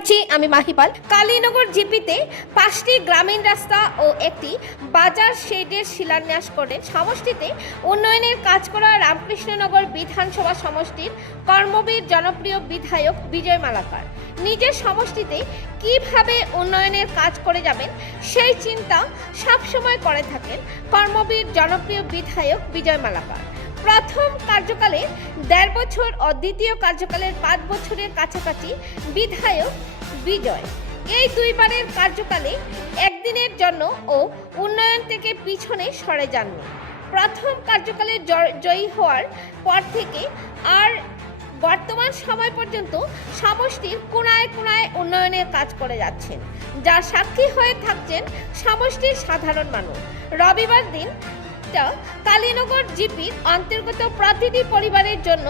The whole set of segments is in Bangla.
করছি আমি মাহিপাল। কালীনগর জিপিতে 5টি গ্রামীণ রাস্তা ও একটি বাজার শেডের শিলান্যাস করেন সমষ্টিতে উন্নয়নের কাজ করা রামকৃষ্ণনগর বিধানসভা সমষ্টির কর্মবীর জনপ্রিয় বিধায়ক বিজয় মালাকার। নিজের সমষ্টিতে কিভাবে উন্নয়নের কাজ করে যাবেন সেই চিন্তা সবসময় করে থাকেন কর্মবীর জনপ্রিয় বিধায়ক বিজয় মালাকার। প্রথম কার্যকালে 1.5 বছর ও দ্বিতীয় কার্যকালের 5 বছরের কাছাকাছি বিধায়ক বিজয় এই দুইবারের কার্যকালে একদিনের জন্য ও উন্নয়ন থেকে পিছনে সরে যাননি। প্রথম কার্যকালে জয়ী হওয়ার পর থেকে আর বর্তমান সময় পর্যন্ত সমষ্টির কোনায় কোনায় উন্নয়নের কাজ করে যাচ্ছেন, যার সাক্ষী হয়ে থাকছেন সমষ্টির সাধারণ মানুষ। রবিবার দিন কালীনগর জিপির অন্তর্গত প্রতিটি পরিবারের জন্য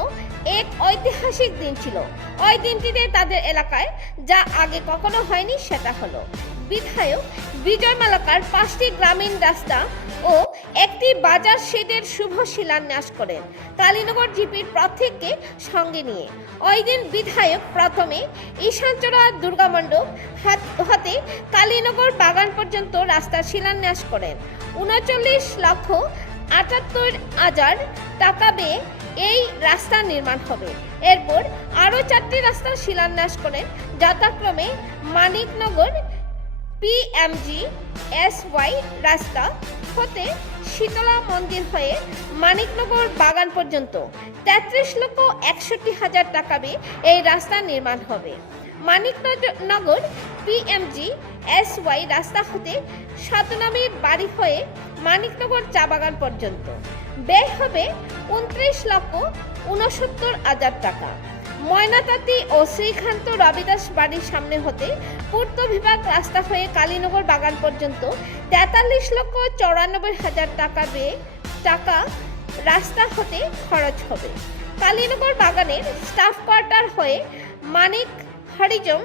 এক ঐতিহাসিক দিন ছিল। ওই দিনটিতে তাদের এলাকায় যা আগে কখনো হয়নি সেটা হলো বিধায়ক বিজয় মালাকার 5টি গ্রামীণ রাস্তা ও একটি বাজার শেডের শুভ শিলান্যাস করেন কালীনগর জিপির প্রত্যেককে সঙ্গে নিয়ে। ওই দিন বিধায়ক প্রথমে ঈশানচড়া দুর্গা মণ্ডপ হতে কালীনগর বাগান পর্যন্ত রাস্তার শিলান্যাস করেন। 39,78,000 টাকা ব্যয়ে এই রাস্তা নির্মাণ হবে। এরপর আরও 4টি রাস্তার শিলান্যাস করেন, যথাক্রমে মানিকনগর PMGSY রাস্তা হতে শীতলা মন্দির হয়ে মানিকনগর বাগান পর্যন্ত 33,61,000 টাকা ব্যয়ে এই রাস্তা নির্মাণ হবে। মানিকনগর PMGSY রাস্তা হতে শতনামীর বাড়ি হয়ে মানিকনগর চা বাগান পর্যন্ত ব্যয় হবে 29,69,000 টাকা। ময়নাতাঁতি ও শ্রীকান্ত রবিদাস বাড়ির সামনে হতে পূর্ত বিভাগ রাস্তা হয়ে কালীনগর বাগান পর্যন্ত 43,94,000 টাকা ব্যয়ে রাস্তা হতে খরচ হবে। কালীনগর বাগানের স্টাফ কোয়ার্টার হয়ে মানিক হরিজম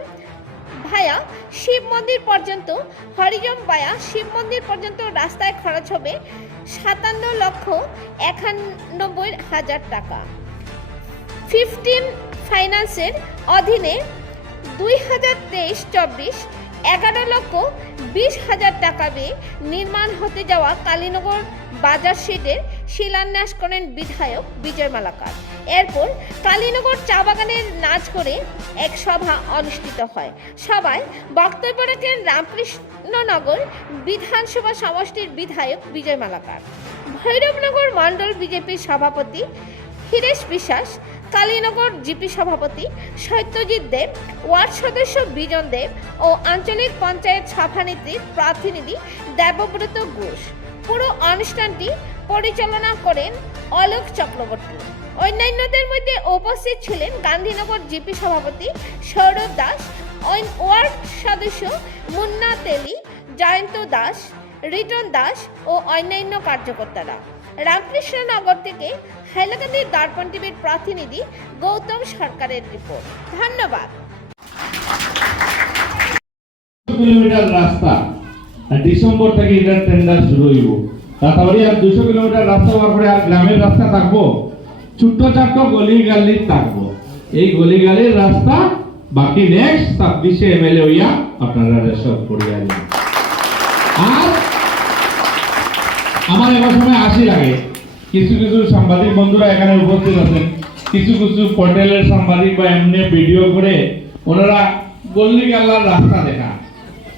ভায়া শিব মন্দির পর্যন্ত রাস্তায় খরচ হবে 57,91,000 টাকা। 15 ফাইন্যান্সের অধীনে 2023-24 11,20,000 টাকা ব্যয়ে নির্মাণ হতে যাওয়া কালীনগর বাজার শেডের শিলান্যাস করেন বিধায়ক বিজয় মালাকার। এরপর কালীনগর চা বাগানের নাচ করে এক সভা অনুষ্ঠিত হয়। সভায় বক্তব্য রাখেন রামকৃষ্ণনগর বিধানসভা সমষ্টির বিধায়ক বিজয় মালাকার, ভৈরবনগর মণ্ডল বিজেপির সভাপতি হিরেশ বিশ্বাস, কালীনগর জিপি সভাপতি সত্যজিৎ দেব, ওয়ার্ড সদস্য বিজন দেব ও আঞ্চলিক পঞ্চায়েত সভানেত্রীর প্রতিনিধি দেবব্রত ঘোষ। পুরো অনুষ্ঠানটি পরিচালনা করেন অলোক চক্রবর্তী। অন্যান্যদের মধ্যে উপস্থিত ছিলেন গান্ধীনগর জিপি সভাপতি সৌরভ দাস, ওয়ার্ড সদস্য মুন্না তেলি, জয়ন্ত দাস, রিটন দাস ও অন্যান্য কার্যকর্তারা। রামকৃষ্ণনগর থেকে হাইলাকান্দির দর্পণ টিভির প্রতিনিধি গৌতম সরকারের রিপোর্ট। ধন্যবাদ। কিলোমিটার রাস্তা ডিসেম্বর থেকে এটার টেন্ডার শুরু হইব। তারপরে আর 200 কিলোমিটার রাস্তা হওয়ার পরে আর গ্রামের রাস্তা থাকবো, ছোট্ট চাট্ট গলি গালি থাকবো। এই গলি গালির রাস্তা বাকি নেক্সট 26 এমএলএ হইয়া আপনারা সব করিয়া দিন। আর আমার এবার সময় আসি লাগে কিছু কিছু সাংবাদিক বন্ধুরা এখানে উপস্থিত আছেন, কিছু কিছু হোটেলের সাংবাদিক বা এমনি ভিডিও করে ওনারা গল্লি গাল্লার রাস্তা দেখা।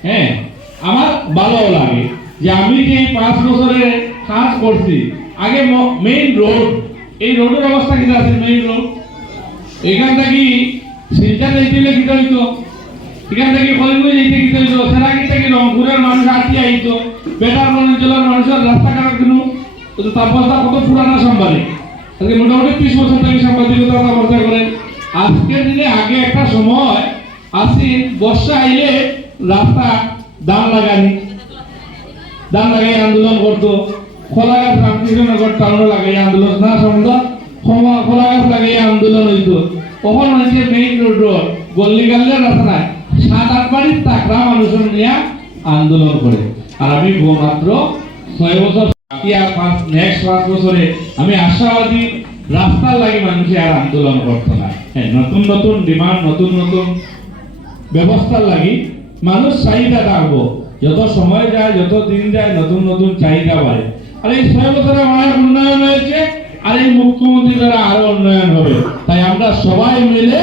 হ্যাঁ, আমার ভালো লাগে যে আমি যে 5 বছরে কাজ করছি, আগে মেইন রোড, এই রোডের অবস্থা কি আছে? মেইন রোড এখান থেকে শিলচর যাইতে কি হইতো, এখান থেকে কলিমুই যাইতে কি হইতো, সেরাকি থেকে রংপুরের মানুষ আটকে আইতো, বেটার অঞ্চলের মানুষের রাস্তাঘাট কিন্তু তাপমাত্রা কত পুরানা সাংবাদিক, আজকে মোটামুটি 30 বছর থেকে সাংবাদিকতা ব্যবস্থা করেন। আজকের দিনে আগে একটা সময় আসিন বর্ষা আইলে রাস্তা দাম লাগাই আন্দোলন করতো, খোলাগাছ রামকৃষ্ণনগর টাউন লাগাই আন্দোলন না সম্ভব, খোলাগাছ লাগাই আন্দোলন হইতো। কখন হয়েছে মেইন রোড গল্লি গাল্লের রাস্তা নাই, 7-8 বাড়ির তাকরা মানুষের নিয়ে আন্দোলন করে। আর আমি মাত্র 6 বছর নেক্সট 5 বছরে আমি আশাবাদী রাস্তার লাগে মানুষে আর আন্দোলন করতো না। নতুন নতুন ডিমান্ড, নতুন নতুন ব্যবস্থার লাগি মানুষ চাহিদা থাকবো, যত সময় যায় যত দিন যায় নতুন নতুন চাহিদা বাড়ে। আর এই 6 বছরে অনেক উন্নয়ন হয়েছে, আর এই মুখ্যমন্ত্রী দ্বারা আরো উন্নয়ন হবে। তাই আমরা সবাই মিলে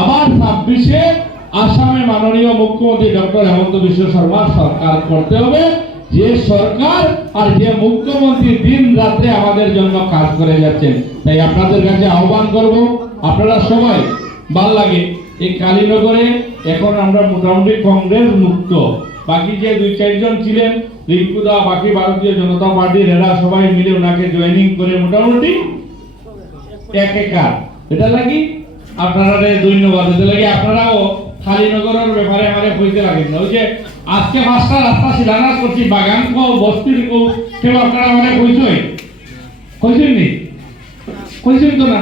আবার 26-এ আসামে মাননীয় মুখ্যমন্ত্রী ডক্টর হেমন্ত বিশ্ব শর্মার সরকার করতে হবে, যে সরকার আর যে মুখ্যমন্ত্রী দিন রাত্রে আমাদের জন্য কাজ করে যাচ্ছেন। তাই আপনাদের কাছে আহ্বান করব, আপনারা সবাই ভাল লাগে এই কালীনগরে এখন আমরা মোটামুটি কংগ্রেস মুক্ত, বাকি যে 2-4 জন ছিলেন রিঙ্কুদা, বাকি ভারতীয় জনতা পার্টির এরা সবাই মিলে ওনাকে জয়েনিং করে মোটামুটি একাকার। এটা লাগি আপনারা ধন্যবাদ। এটা লাগি আপনারাও কালীনগরের ব্যাপারে আমারে কইতে লাগেন না। ওই যে আজকে 5টা রাস্তা শিলান্যাস করছি, বাগান কো বস্তির কো, কেউ আপনারা আমারে কইছেন নি? কইছেন তো না।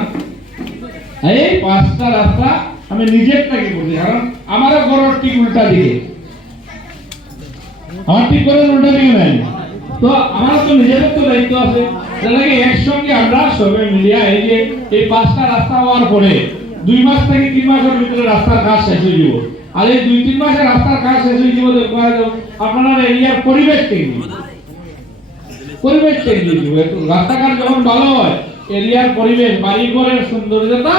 এই 5টা রাস্তা আমি নিজের থেকে করছি, কারণ আমারও ঘরের ঠিক উল্টা দিকে, আমার ঠিক করে উল্টা দিকে নাই, তো আমার তো নিজেদের তো দায়িত্ব আছে। তাহলে একসঙ্গে আমরা সবাই মিলিয়া এই যে এই 5টা রাস্তা হওয়ার পরে 2 মাস থেকে 3 মাসের ভিতরে রাস্তার কাজ শেষ হয়ে যাব। আর এই 2-3 মাসে রাস্তার কাজ শেষ হয়ে যাব, আপনারা এরিয়ার পরিবেশ চেঞ্জ হয়ে যাবে। রাস্তাঘাট যখন ভালো হয় এরিয়ার পরিবেশ বাড়ি ঘরের সৌন্দর্যতা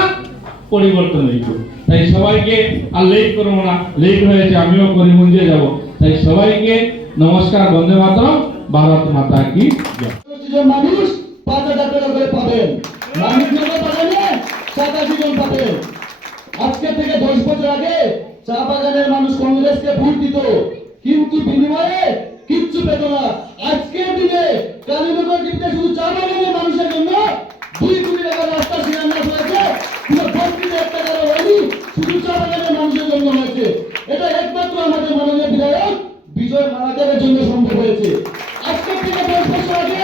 পরিবর্তন হয়ে যাবে। তাই সবাইকে আর লেট করবো না, লেট হয়েছে, আমিও করিমগঞ্জে যাব। তাই সবাইকে নমস্কার, বন্দে মাতরম, ভারত মাতা কি জয়। মানুষ 5,000 টাকা করে পাবেন, মানুষ যত পাবেন 87 জন পাবেন। আজকে থেকে 10 বছর আগে চা বাগানের মানুষ কংগ্রেসকে ভোট দিত, কিন্তু বিনিময়ে কিচ্ছু পেত না। আজকের দিনে কালীনগর দ্বীপে শুধু চা বাগানের মানুষের জন্য 2 কোটি টাকার রাস্তা শিলান্যাস হয়েছে, পুরো বস্তিতে 1 টাকারও হয়নি, শুধু চা বাগানের মানুষের জন্য হয়েছে। এটা একমাত্র আমাদের মাননীয় বিধায়ক বিজয় মালাকারের জন্য সম্ভব হয়েছে। আজকে থেকে 10 বছর আগে